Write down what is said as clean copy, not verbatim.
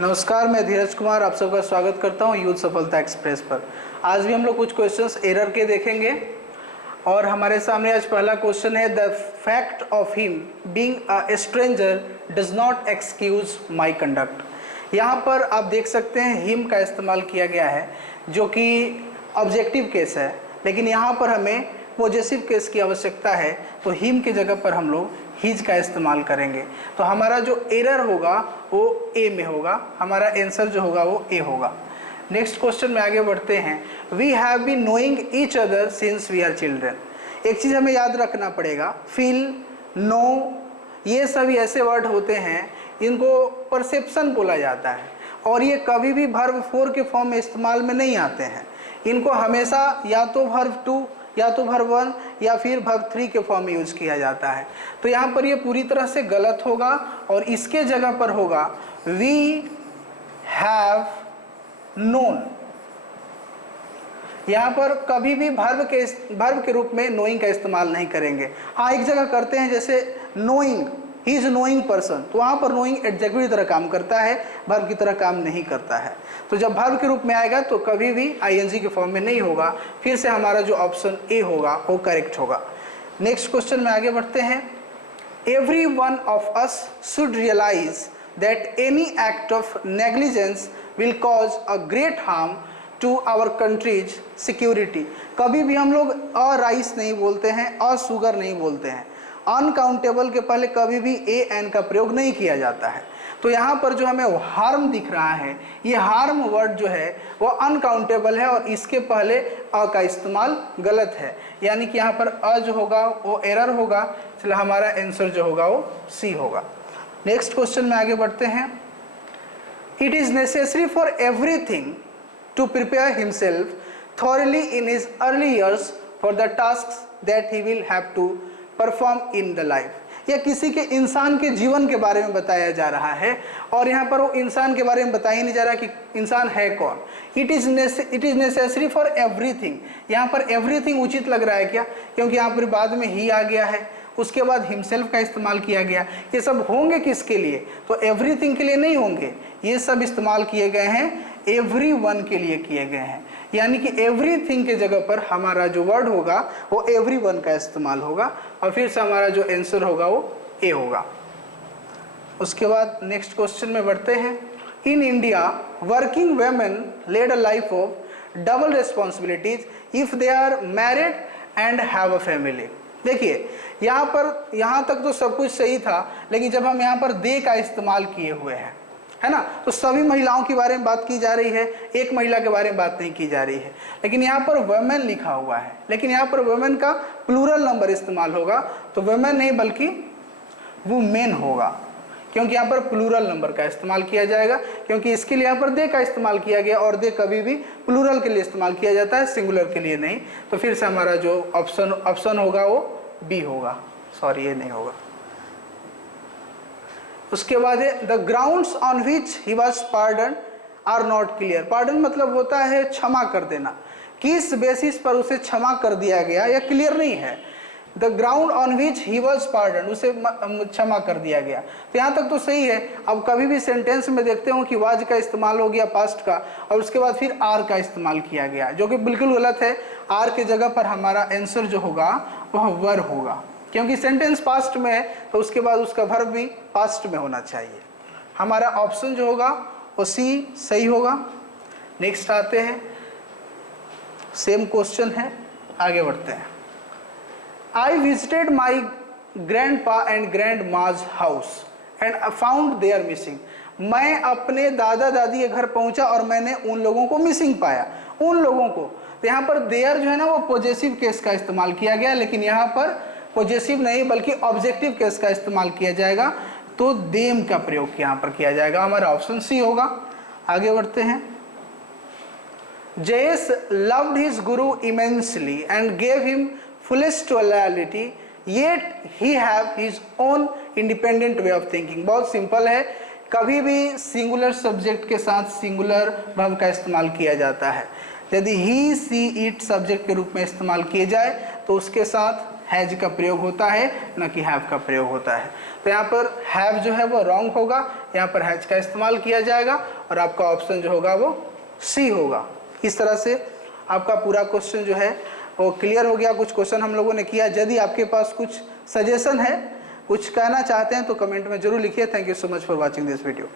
नमस्कार, मैं धीरज कुमार आप सबका स्वागत करता हूं यूथ सफलता एक्सप्रेस पर। आज भी हम लोग कुछ क्वेश्चंस एरर के देखेंगे और हमारे सामने आज पहला क्वेश्चन है, the fact of him being a stranger does not excuse my conduct. यहाँ पर आप देख सकते हैं हिम का इस्तेमाल किया गया है जो कि ऑब्जेक्टिव केस है, लेकिन यहाँ पर हमें पॉजेसिव केस की आवश्यकता है, तो हिम की जगह पर हम लोग हिज का इस्तेमाल करेंगे। तो हमारा जो एरर होगा वो ए में होगा, हमारा आंसर जो होगा वो ए होगा। नेक्स्ट क्वेश्चन में आगे बढ़ते हैं। We have been knowing each other since we are children. एक चीज़ हमें याद रखना पड़ेगा, फील, नो, ये सभी ऐसे वर्ड होते हैं इनको परसेप्शन बोला जाता है और ये कभी भी वर्ब 4 के फॉर्म में इस्तेमाल में नहीं आते हैं। इनको हमेशा या तो वर्ब 2 या तो वर्ब 1 या फिर वर्ब 3 के फॉर्म में यूज किया जाता है। तो यहाँ पर ये पूरी तरह से गलत होगा और इसके जगह पर होगा वी हैव नोन। यहाँ पर कभी भी वर्ब के रूप में नोइंग का इस्तेमाल नहीं करेंगे। हाँ, एक जगह करते हैं, जैसे knowing, he is knowing person, तो वहाँ पर नोइंग एडजेक्टिव की तरह काम करता है, वर्ब की तरह काम नहीं करता है। तो जब वर्ब के रूप में आएगा तो कभी भी आईएनजी के फॉर्म में नहीं होगा। फिर से हमारा जो ऑप्शन ए होगा वो करेक्ट होगा। नेक्स्ट क्वेश्चन में आगे बढ़ते हैं। Every one of us should realise that any act of negligence will cause a great harm to our country's security. कभी भी हम लोग अ राइस नहीं बोलते हैं, अ शुगर नहीं बोलते हैं। अनकाउंटेबल के पहले कभी भी ए एन का प्रयोग नहीं किया जाता है। तो यहाँ पर जो हमें हार्म दिख रहा है, ये हार्म वर्ड जो है वो अनकाउंटेबल है और इसके पहले अ का इस्तेमाल गलत है, यानी कि यहाँ पर अ जो होगा वो एरर होगा, इसलिए हमारा आंसर जो होगा वो सी होगा। नेक्स्ट क्वेश्चन में आगे बढ़ते हैं। It is necessary for everything to prepare himself thoroughly in his early years for the task that he will have to perform in the life. या किसी के इंसान के जीवन के बारे में बताया जा रहा है और यहाँ पर वो इंसान के बारे में बताया नहीं जा रहा कि इंसान है कौन। It is necessary for everything, यहाँ पर एवरीथिंग उचित लग रहा है क्या, क्योंकि यहाँ पर बाद में ही आ गया है, उसके बाद हिमसेल्फ का इस्तेमाल किया गया। ये सब होंगे किसके लिए, तो एवरीथिंग के लिए नहीं होंगे, ये सब इस्तेमाल किए गए हैं एवरी वन के लिए किए गए हैं, यानी कि एवरीथिंग के जगह पर हमारा जो वर्ड होगा वो एवरी वन का इस्तेमाल होगा और फिर से हमारा जो आंसर होगा वो ए होगा। उसके बाद नेक्स्ट क्वेश्चन में बढ़ते हैं। In India working women lead a life of double responsibilities if they are married and have a family. देखिए यहाँ तक तो सब कुछ सही था, लेकिन जब हम यहाँ पर दे का इस्तेमाल किए हुए हैं, है ना, तो सभी महिलाओं के बारे में बात की जा रही है, एक महिला के बारे में बात नहीं की जा रही है। लेकिन यहाँ पर वुमेन लिखा हुआ है, लेकिन यहाँ पर वुमेन का प्लूरल नंबर इस्तेमाल होगा, तो वुमेन नहीं बल्कि वुमेन होगा, क्योंकि यहाँ पर प्लूरल नंबर का इस्तेमाल किया जाएगा, क्योंकि इसके लिए यहाँ पर दे का इस्तेमाल किया गया और दे कभी भी प्लूरल के लिए इस्तेमाल किया जाता है, सिंगुलर के लिए नहीं। तो फिर से हमारा जो ऑप्शन होगा वो बी होगा, सॉरी ये नहीं होगा। उसके बाद है the grounds on which he was pardon are not clear. Pardon मतलब होता है क्षमा कर देना, किस बेसिस पर उसे क्षमा कर दिया गया या क्लियर नहीं है। The ground on which he was pardon, उसे क्षमा कर दिया गया, तो यहाँ तक तो सही है। अब कभी भी सेंटेंस में देखते हो कि वाज का इस्तेमाल हो गया पास्ट का और उसके बाद फिर आर का इस्तेमाल किया गया, जो कि बिल्कुल गलत है। आर के जगह पर हमारा आंसर जो होगा वह वर होगा, क्योंकि सेंटेंस पास्ट में है तो उसके बाद उसका वर्ब भी पास्ट में होना चाहिए। हमारा ऑप्शन जो होगा वो सी सही होगा। नेक्स्ट आते हैं, सेम क्वेश्चन है, आगे बढ़ते हैं। I visited my grandpa and grandma's house and found they are missing. मैं अपने दादा दादी के घर पहुंचा और मैंने उन लोगों को मिसिंग पाया, उन लोगों को। तो यहाँ पर देयर जो है ना वो पॉजेसिव केस का इस्तेमाल किया गया, लेकिन यहाँ पर पॉजेसिव नहीं बल्कि ऑब्जेक्टिव केस का इस्तेमाल किया जाएगा, तो देम का प्रयोग यहाँ पर किया जाएगा। हमारा ऑप्शन सी होगा। आगे बढ़ते हैं। Jayesh loved his Guru immensely and gave him fullest loyalty yet he have his own independent way of thinking. बहुत सिंपल है, कभी भी सिंगुलर सब्जेक्ट के साथ सिंगुलर वर्ब का इस्तेमाल किया जाता है। यदि ही सी इट सब्जेक्ट के रूप में इस्तेमाल किए जाए तो उसके साथ हैज का प्रयोग होता है, न कि हैव का प्रयोग होता है। तो यहाँ पर हैव जो है वो रॉन्ग होगा, यहाँ पर हैज का इस्तेमाल किया जाएगा और आपका ऑप्शन जो होगा वो सी होगा। इस तरह से आपका पूरा क्वेश्चन जो है वो क्लियर हो गया। कुछ क्वेश्चन हम लोगों ने किया। यदि आपके पास कुछ सजेशन है, कुछ कहना चाहते हैं तो कमेंट में जरूर लिखिए। Thank you so much for watching this video.